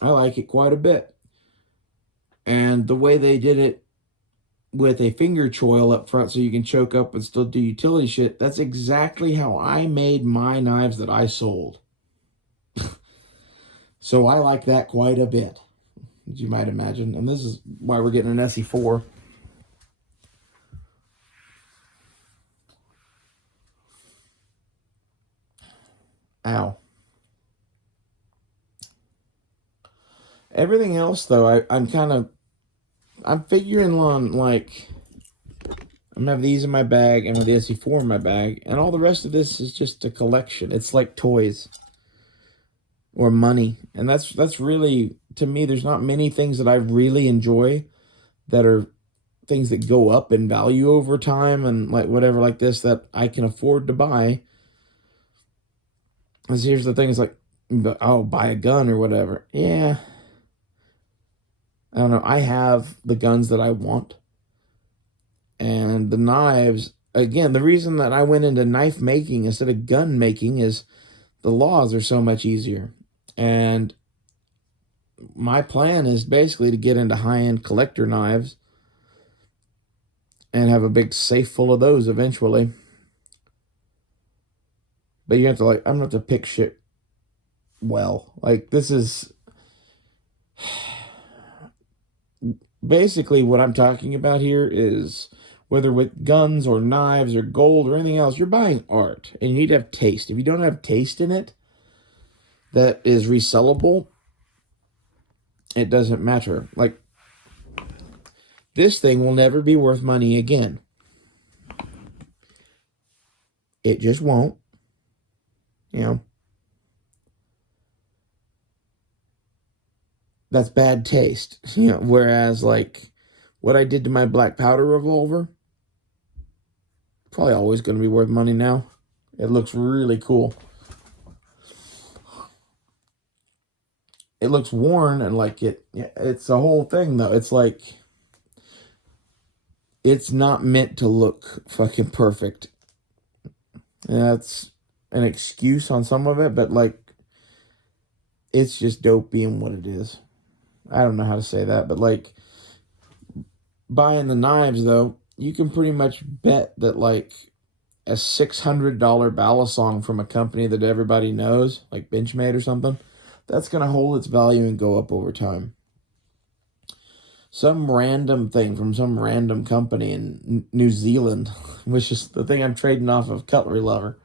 I like it quite a bit. And the way they did it with a finger choil up front so you can choke up and still do utility shit, that's exactly how I made my knives that I sold. So I like that quite a bit, as you might imagine. And this is why we're getting an SE4. Ow. Everything else, though, I'm figuring on, like, I'm gonna have these in my bag and with the SE4 in my bag, and all the rest of this is just a collection. It's like toys or money, and that's really, to me, there's not many things that I really enjoy that are things that go up in value over time and like whatever like this that I can afford to buy. Because here's the thing, it's like, oh, buy a gun or whatever. Yeah. I don't know. I have the guns that I want. And the knives, again, the reason that I went into knife making instead of gun making is the laws are so much easier. And my plan is basically to get into high-end collector knives and have a big safe full of those eventually. But you have to I'm gonna have to pick shit well. Like this is basically what I'm talking about here is whether with guns or knives or gold or anything else, you're buying art and you need to have taste. If you don't have taste in it that is resellable, it doesn't matter. Like this thing will never be worth money again. It just won't. You know, that's bad taste. You know, whereas like what I did to my black powder revolver, probably always going to be worth money now. It looks really cool. It looks worn and like it's a whole thing though. It's like it's not meant to look fucking perfect. And that's an excuse on some of it, but like it's just dope being what it is. I don't know how to say that, but like buying the knives though, you can pretty much bet that like a $600 Balisong from a company that everybody knows, like Benchmade or something, that's going to hold its value and go up over time. Some random thing from some random company in New Zealand, which is the thing I'm trading off of Cutlery Lover.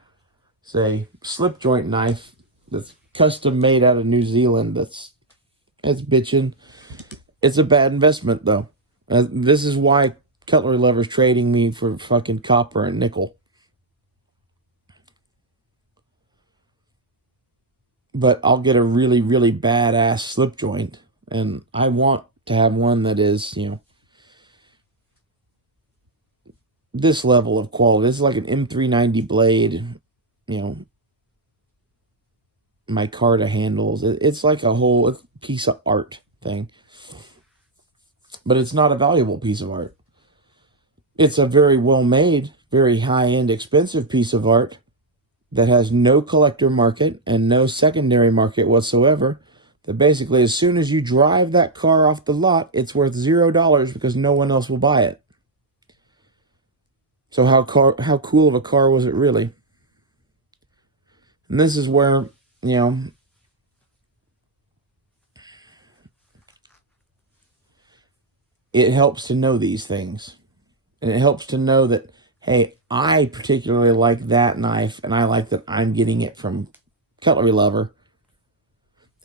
Say slip joint knife that's custom made out of New Zealand. It's bitching. It's a bad investment though. This is why Cutlery Lover's trading me for fucking copper and nickel. But I'll get a really, really badass slip joint. And I want to have one that is, this level of quality. This is like an M390 blade, micarta handles. It's like a whole piece of art thing. But it's not a valuable piece of art. It's a very well-made, very high-end, expensive piece of art that has no collector market and no secondary market whatsoever. That basically, as soon as you drive that car off the lot, it's worth $0 because no one else will buy it. So how cool of a car was it really? And this is where, it helps to know these things. And it helps to know that, hey, I particularly like that knife, and I like that I'm getting it from Cutlery Lover.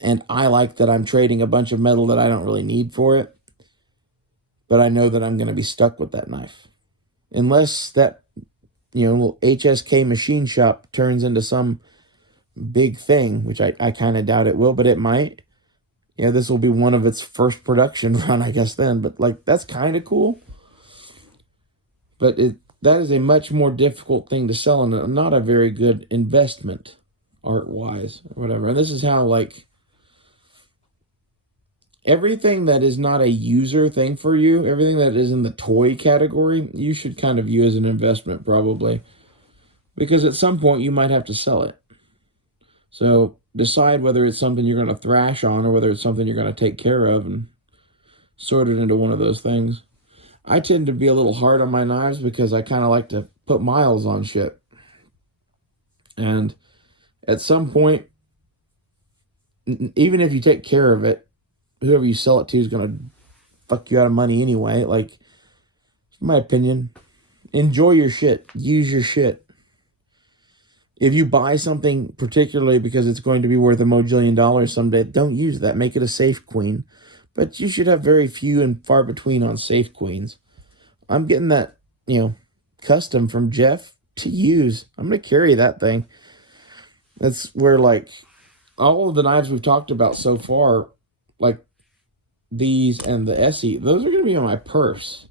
And I like that I'm trading a bunch of metal that I don't really need for it. But I know that I'm going to be stuck with that knife. Unless that, little HSK machine shop turns into some big thing, which I kind of doubt it will, but it might. This will be one of its first production run, I guess, then. But, like, that's kind of cool. But that is a much more difficult thing to sell and not a very good investment, art-wise, or whatever. And this is how, like, everything that is not a user thing for you, everything that is in the toy category, you should kind of view as an investment, probably. Because at some point, you might have to sell it. So decide whether it's something you're going to thrash on or whether it's something you're going to take care of and sort it into one of those things. I tend to be a little hard on my knives because I kind of like to put miles on shit. And at some point, even if you take care of it, whoever you sell it to is going to fuck you out of money anyway. Like, in my opinion, enjoy your shit. Use your shit. If you buy something particularly because it's going to be worth $1 million someday, don't use that. Make it a safe queen. But you should have very few and far between on safe queens. I'm getting that, custom from Jeff to use. I'm going to carry that thing. That's where, like, all of the knives we've talked about so far, like these and the Essie, those are going to be in my purse.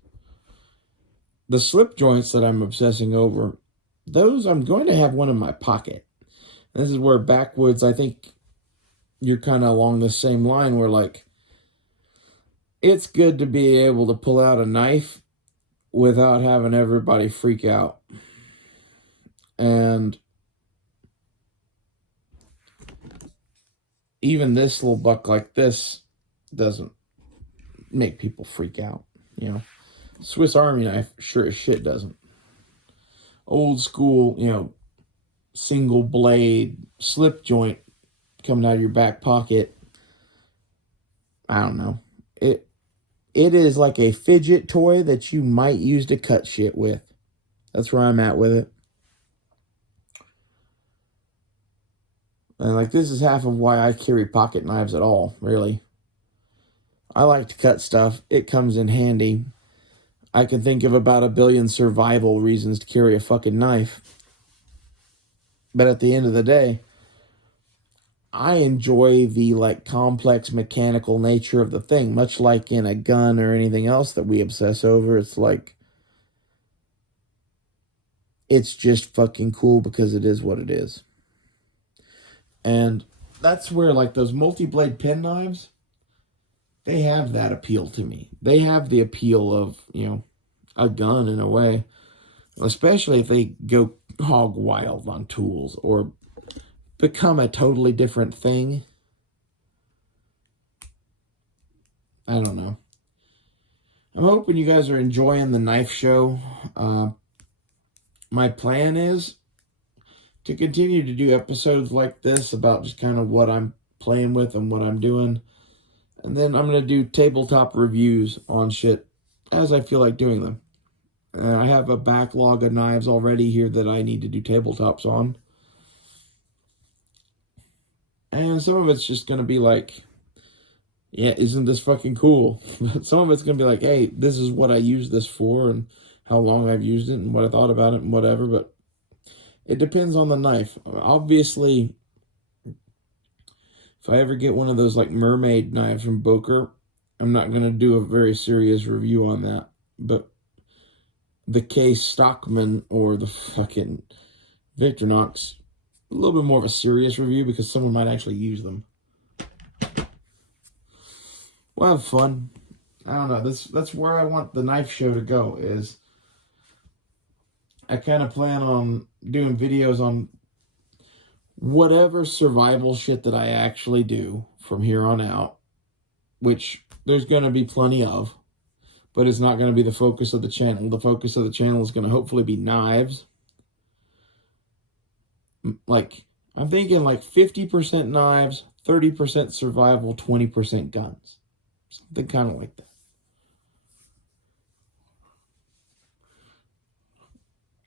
The slip joints that I'm obsessing over, those I'm going to have one in my pocket. And this is where backwoods, I think you're kind of along the same line where, like, it's good to be able to pull out a knife without having everybody freak out. And even this little buck like this, doesn't make people freak out, you know. Swiss Army knife sure as shit doesn't. Old school, you know, single blade slip joint coming out of your back pocket. I don't know. It is like a fidget toy that you might use to cut shit with. That's where I'm at with it. And like, this is half of why I carry pocket knives at all, really. I like to cut stuff. It comes in handy. I can think of about a billion survival reasons to carry a fucking knife. But at the end of the day, I enjoy the like complex mechanical nature of the thing, much like in a gun or anything else that we obsess over. It's like, it's just fucking cool because it is what it is. And that's where like those multi-blade pen knives, they have that appeal to me. They have the appeal of, you know, a gun in a way, especially if they go hog wild on tools or become a totally different thing. I don't know. I'm hoping you guys are enjoying the knife show. My plan is to continue to do episodes like this about just kind of what I'm playing with and what I'm doing. And then I'm going to do tabletop reviews on shit as I feel like doing them. I have a backlog of knives already here that I need to do tabletops on. And some of it's just going to be like, yeah, isn't this fucking cool? Some of it's going to be like, hey, this is what I use this for and how long I've used it and what I thought about it and whatever. But it depends on the knife. Obviously, if I ever get one of those like mermaid knives from Boker, I'm not going to do a very serious review on that. But the Case Stockman or the fucking Victorinox, a little bit more of a serious review because someone might actually use them. We'll have fun. I don't know. That's where I want the knife show to go. Is I kind of plan on doing videos on whatever survival shit that I actually do from here on out, which there's going to be plenty of, but it's not going to be the focus of the channel. The focus of the channel is going to hopefully be knives. Like, I'm thinking like 50% knives, 30% survival, 20% guns. Something kind of like that.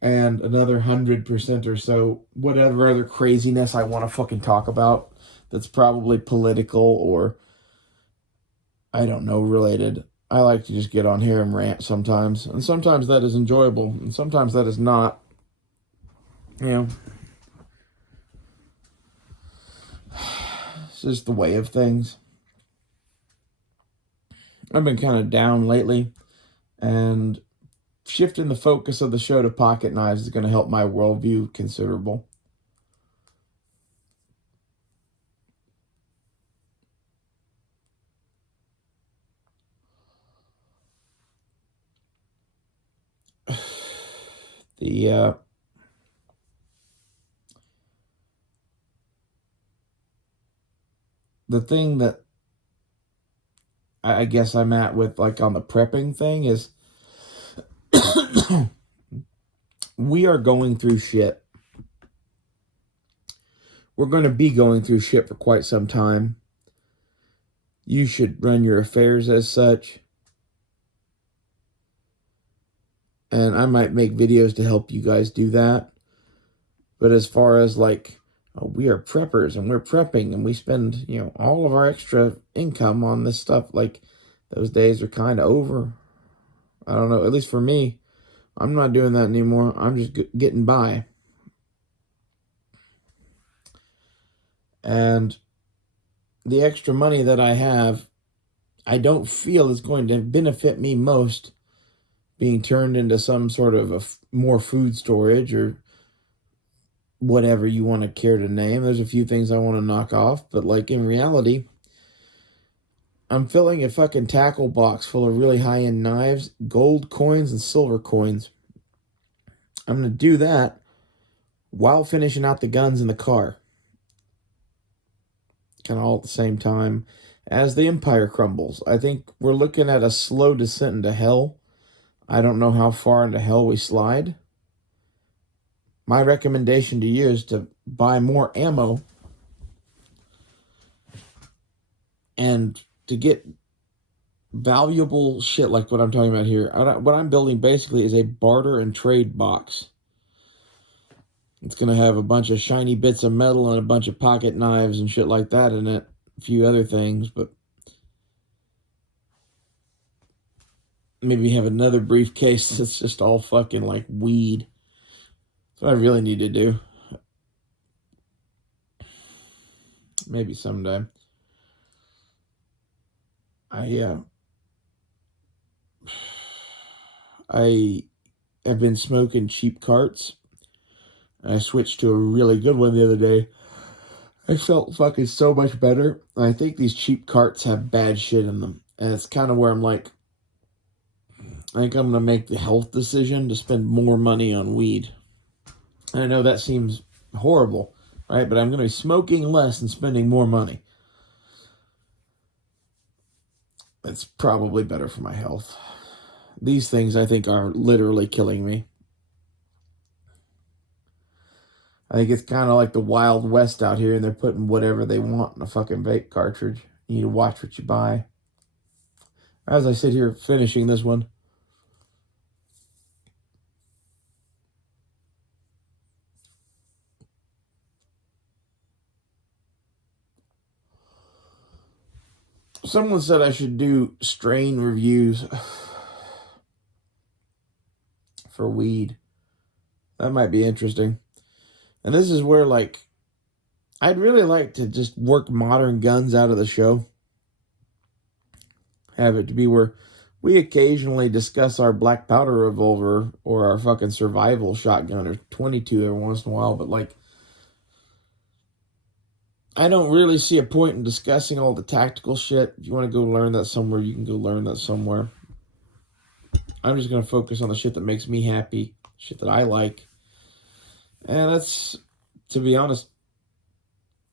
And another 100% or so, whatever other craziness I want to fucking talk about that's probably political or, I don't know, related. I like to just get on here and rant sometimes. And sometimes that is enjoyable. And sometimes that is not. You know. It's just the way of things. I've been kind of down lately. And shifting the focus of the show to pocket knives is going to help my worldview considerable. The thing that I guess I'm at with like on the prepping thing is we are going through shit. We're going to be going through shit for quite some time. You should run your affairs as such. And I might make videos to help you guys do that. But as far as like, oh, we are preppers and we're prepping and we spend, you know, all of our extra income on this stuff, like those days are kind of over. I don't know, at least for me. I'm not doing that anymore. I'm just getting by. And the extra money that I have, I don't feel is going to benefit me most being turned into some sort of more food storage or whatever you want to care to name. There's a few things I want to knock off, but like in reality, I'm filling a fucking tackle box full of really high-end knives, gold coins, and silver coins. I'm going to do that while finishing out the guns in the car. Kind of all at the same time. as the empire crumbles. I think we're looking at a slow descent into hell. I don't know how far into hell we slide. My recommendation to you is to buy more ammo and to get valuable shit like what I'm talking about here. What I'm building basically is a barter and trade box. It's going to have a bunch of shiny bits of metal and a bunch of pocket knives and shit like that in it. A few other things, but maybe have another briefcase that's just all fucking like weed. That's what I really need to do. Maybe someday. I have been smoking cheap carts. I switched to a really good one the other day. I felt fucking so much better. I think these cheap carts have bad shit in them. And it's kind of where I'm like, I think I'm going to make the health decision to spend more money on weed. And I know that seems horrible, right? But I'm going to be smoking less and spending more money. It's probably better for my health. These things, I think, are literally killing me. I think it's kind of like the Wild West out here, and they're putting whatever they want in a fucking vape cartridge. You need to watch what you buy. As I sit here finishing this one, someone said I should do strain reviews for weed. That might be interesting. And this is where, like, I'd really like to just work modern guns out of the show. Have it to be where we occasionally discuss our black powder revolver or our fucking survival shotgun or 22 every once in a while, but like, I don't really see a point in discussing all the tactical shit. If you want to go learn that somewhere, you can go learn that somewhere. I'm just going to focus on the shit that makes me happy, shit that I like. And that's, to be honest,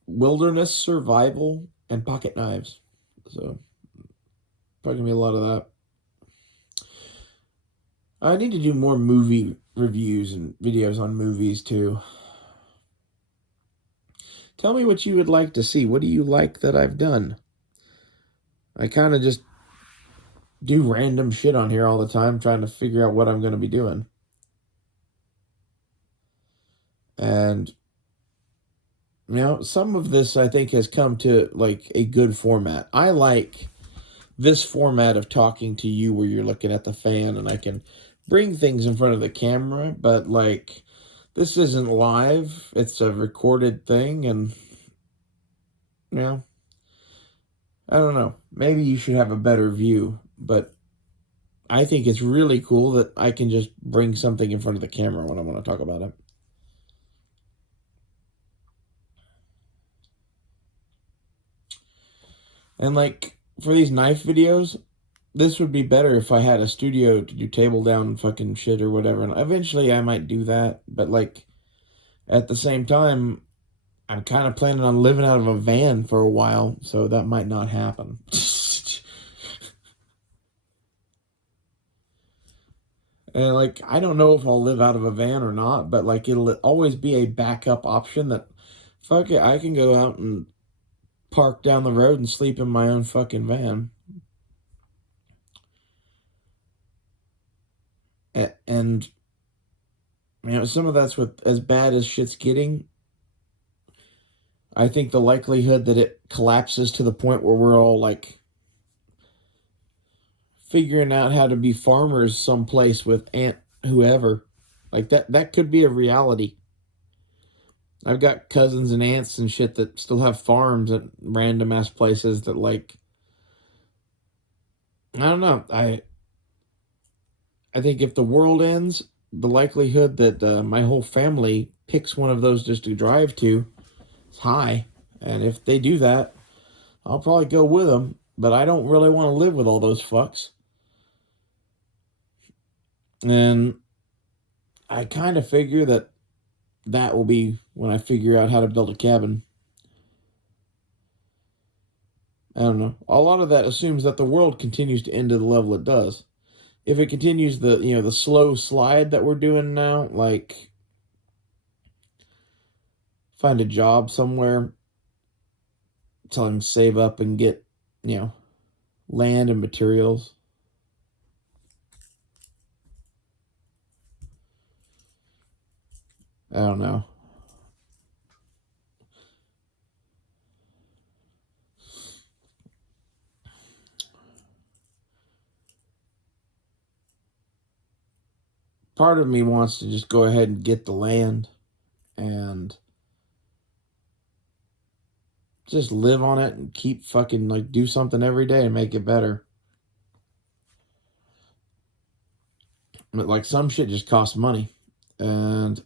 wilderness, survival, and pocket knives. So, probably going to be a lot of that. I need to do more movie reviews and videos on movies, too. Tell me what you would like to see. What do you like that I've done? I kind of just do random shit on here all the time, trying to figure out what I'm going to be doing. And, you know, some of this I think has come to like a good format. I like this format of talking to you where you're looking at the fan and I can bring things in front of the camera, but like this isn't live. It's a recorded thing, and you know, I don't know. Maybe you should have a better view, but I think it's really cool that I can just bring something in front of the camera when I want to talk about it. And like for these knife videos, this would be better if I had a studio to do table down fucking shit or whatever. And eventually I might do that, but like at the same time, I'm kind of planning on living out of a van for a while, so that might not happen. And like, I don't know if I'll live out of a van or not, but like, it'll always be a backup option that, fuck it, I can go out and park down the road and sleep in my own fucking van. And you know, some of that's with as bad as shit's getting. I think the likelihood that it collapses to the point where we're all like figuring out how to be farmers someplace with Aunt whoever, like that could be a reality. I've got cousins and aunts and shit that still have farms at random ass places that like I don't know. I think if the world ends, the likelihood that my whole family picks one of those just to drive to is high. And if they do that, I'll probably go with them. But I don't really want to live with all those fucks. And I kind of figure that will be when I figure out how to build a cabin. I don't know. A lot of that assumes that the world continues to end to the level it does. If it continues the slow slide that we're doing now, like find a job somewhere, tell them to save up and get, land and materials. I don't know. Part of me wants to just go ahead and get the land and just live on it and keep fucking like do something every day and make it better. But like some shit just costs money. And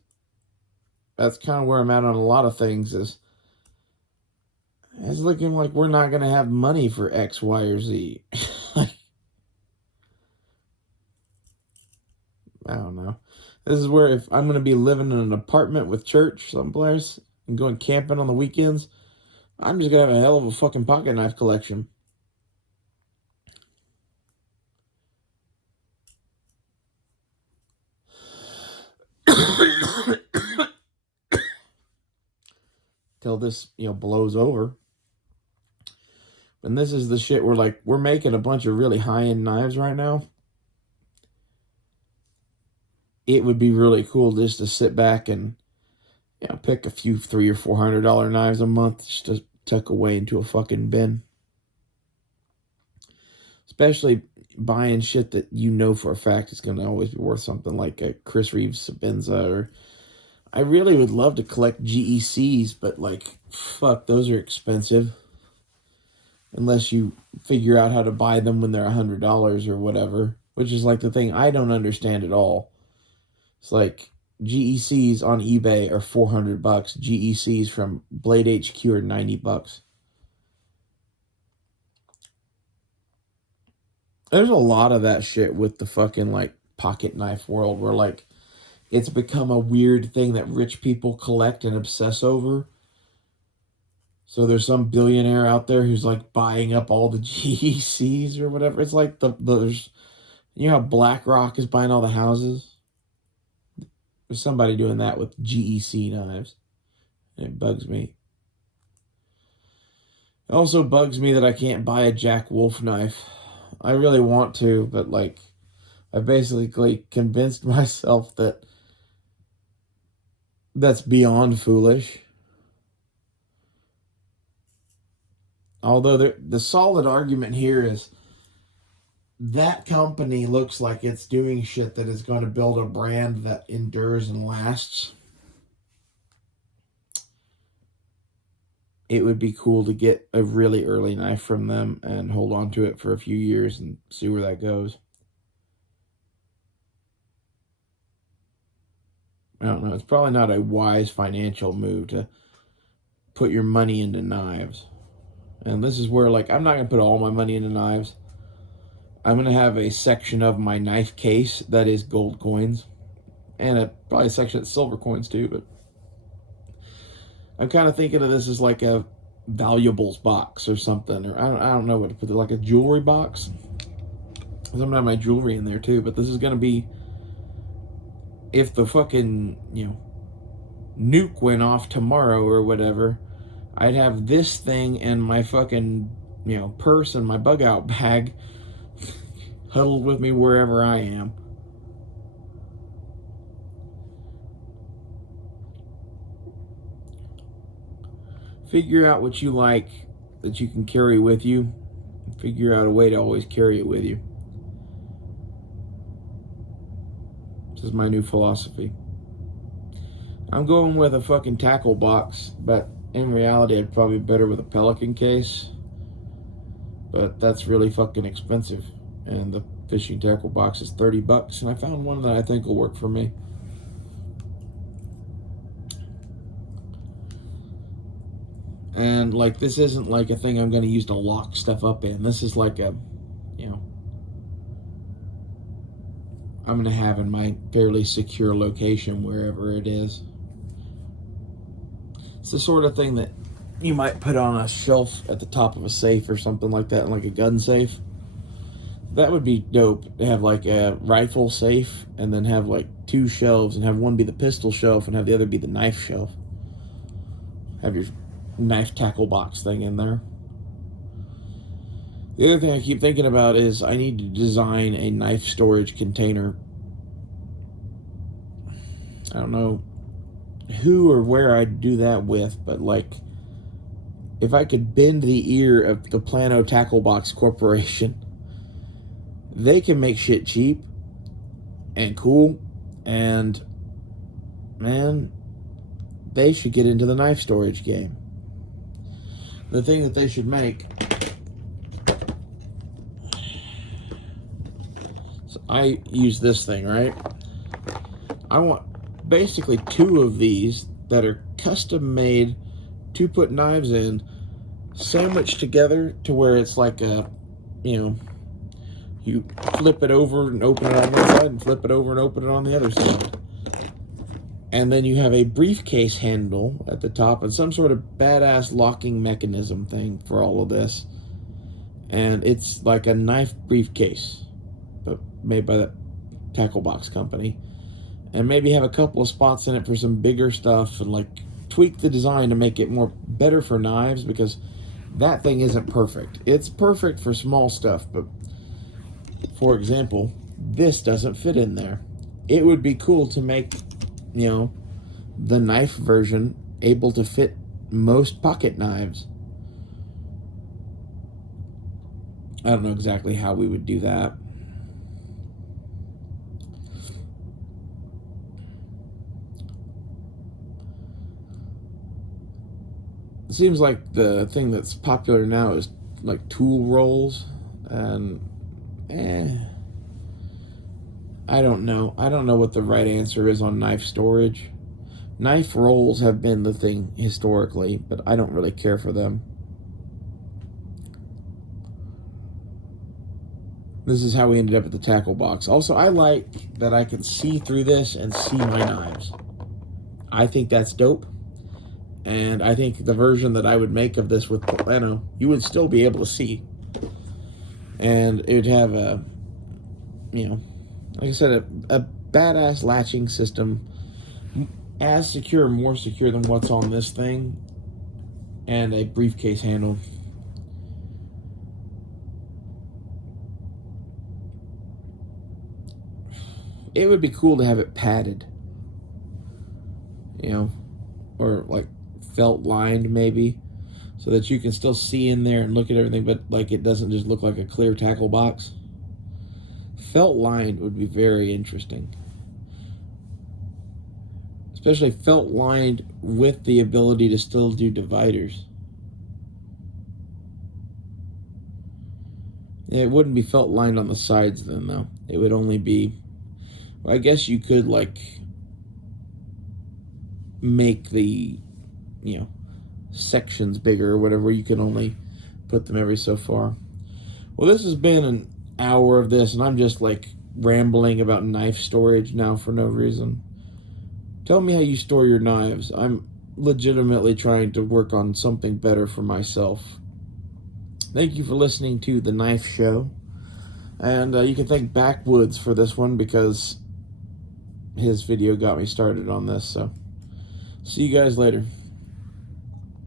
that's kind of where I'm at on a lot of things is it's looking like we're not going to have money for X, Y, or Z. I don't know. This is where if I'm going to be living in an apartment with church someplace and going camping on the weekends, I'm just going to have a hell of a fucking pocket knife collection. Till this, blows over. And this is the shit we're making a bunch of really high-end knives right now. It would be really cool just to sit back and pick a few $300 or $400 knives a month just to tuck away into a fucking bin. Especially buying shit that for a fact it's going to always be worth something, like a Chris Reeves Sebenza. Or I really would love to collect GECs, but fuck, those are expensive. Unless you figure out how to buy them when they're $100 or whatever, which is the thing I don't understand at all. It's like GECs on eBay are $400. GECs from Blade HQ are $90. There's a lot of that shit with the fucking pocket knife world where it's become a weird thing that rich people collect and obsess over. So there's some billionaire out there who's buying up all the GECs or whatever. It's like there's how BlackRock is buying all the houses? There's somebody doing that with GEC knives. And it bugs me. It also bugs me that I can't buy a Jack Wolf knife. I really want to, but I basically convinced myself that that's beyond foolish. Although the solid argument here is that company looks like it's doing shit that is going to build a brand that endures and lasts. It would be cool to get a really early knife from them and hold on to it for a few years and see where that goes. I don't know. It's probably not a wise financial move to put your money into knives. And this is where, I'm not going to put all my money into knives. I'm going to have a section of my knife case that is gold coins. And probably a section that's silver coins too. But I'm kind of thinking of this as a valuables box or something. Or I don't know what to put it, like a jewelry box. I'm going to have my jewelry in there too. But this is going to be, if the fucking, nuke went off tomorrow or whatever, I'd have this thing and my fucking, purse and my bug out bag huddled with me wherever I am. Figure out what you like that you can carry with you. Figure out a way to always carry it with you. This is my new philosophy. I'm going with a fucking tackle box, but in reality, I'd probably be better with a Pelican case. But that's really fucking expensive. And the fishing tackle box is $30. And I found one that I think will work for me. And this isn't a thing I'm going to use to lock stuff up in. This is a, I'm going to have in my fairly secure location wherever it is. It's the sort of thing that you might put on a shelf at the top of a safe or something like that, like a gun safe. That would be dope to have like a rifle safe and then have like 2 shelves and have one be the pistol shelf and have the other be the knife shelf. Have your knife tackle box thing in there. The other thing I keep thinking about is I need to design a knife storage container. I don't know who or where I'd do that with, but like if I could bend the ear of the Plano Tackle Box Corporation, they can make shit cheap and cool, and man, they should get into the knife storage game. The thing that they should make, so I use this thing, right? I want basically 2 of these that are custom made to put knives in, sandwiched together to where it's like a, you flip it over and open it on one side and flip it over and open it on the other side. And then you have a briefcase handle at the top and some sort of badass locking mechanism thing for all of this. And it's like a knife briefcase, but made by the Tackle Box company. And maybe have a couple of spots in it for some bigger stuff and like tweak the design to make it more better for knives, because that thing isn't perfect. It's perfect for small stuff, but for example, this doesn't fit in there. It would be cool to make, the knife version able to fit most pocket knives. I don't know exactly how we would do that. It seems like the thing that's popular now is like tool rolls, and I don't know. I don't know what the right answer is on knife storage. Knife rolls have been the thing historically, but I don't really care for them. This is how we ended up at the tackle box. Also, I like that I can see through this and see my knives. I think that's dope. And I think the version that I would make of this with Plano, you would still be able to see. And it would have a, like I said, a badass latching system, as secure, more secure than what's on this thing, and a briefcase handle. It would be cool to have it padded, or like felt lined maybe, so that you can still see in there and look at everything, but like it doesn't just look like a clear tackle box. Felt lined would be very interesting, especially felt lined with the ability to still do dividers. It wouldn't be felt lined on the sides then, though. It would only be, well, I guess you could like make the sections bigger or whatever. You can only put them every so far. Well, this has been an hour of this, and I'm just like rambling about knife storage now for no reason. Tell me how you store your knives. I'm legitimately trying to work on something better for myself. Thank you for listening to The Knife Show. And you can thank Backwoods for this one, because his video got me started on this. So see you guys later.